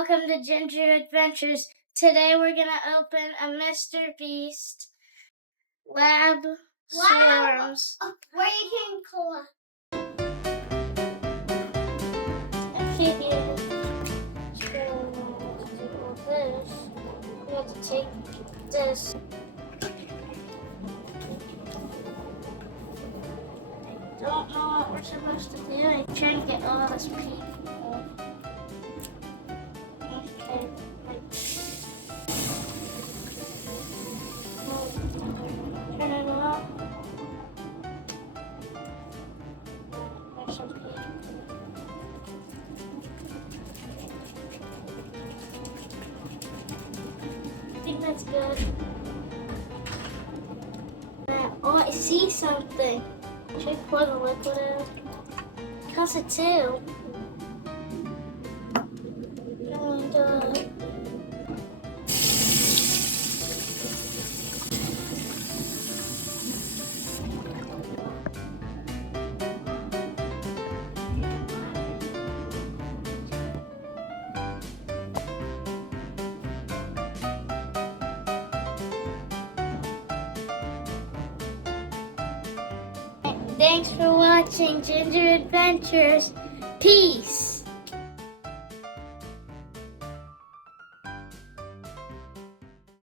welcome to Ginger Adventures. Today we're going to open a MrBeast lab swarms. Breaking color. Okay, so we have to take this. I don't know what we're supposed to do. I'm trying to get all this pink. Okay. Turn it off. There's some pink. I think that's good. Oh, I see something. Should I pour the liquid in? Because of two. And, Thanks for watching Ginger Adventures. Peace.